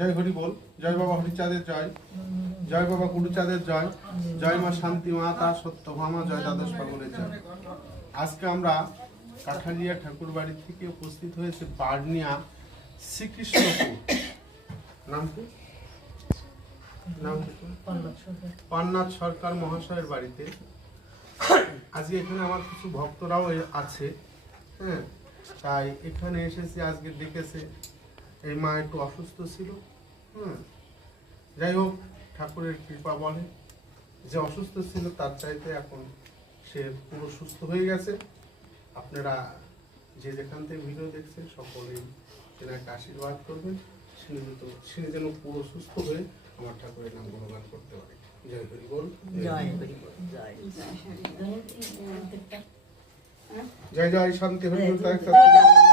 জয় হরি বল। জয় বাবা হরিচাঁদের জয়, জয় বাবা গুরুচাঁদের জয়, জয় মা শান্তি মাতা সত্যভামা, জয় দ্বাদশ পাগলের জয়। আজকে আমরা কাঠালিয়া ঠাকুর বাড়ি থেকে উপস্থিত হয়েছে বার্নিয়া শ্রীকৃষ্ণপুর। নাম কি? নাম পান্নাথ সরকার মহাশয়ের বাড়িতে। আজকে এখানে আমার কিছু ভক্তরাও আছে, হ্যাঁ, তাই এখানে এসেছি। আজকে দেখেছে এই মা একটু অসুস্থ ছিল, যাই হোক ঠাকুরের কৃপা বলে যে অসুস্থ ছিল তার চাইতে এখন সে পুরো সুস্থ হয়ে গেছে। আপনারা যে যেখান থেকে ভিডিও দেখছেন সকলেই সেনাকে আশীর্বাদ করবেন, সে যেন পুরো সুস্থ হয়ে আমার ঠাকুরের নাম গুণগান করতে পারে। জয় হরি বল, জয় হরি বল, জয় জয় জয় শান্তি হরি বল।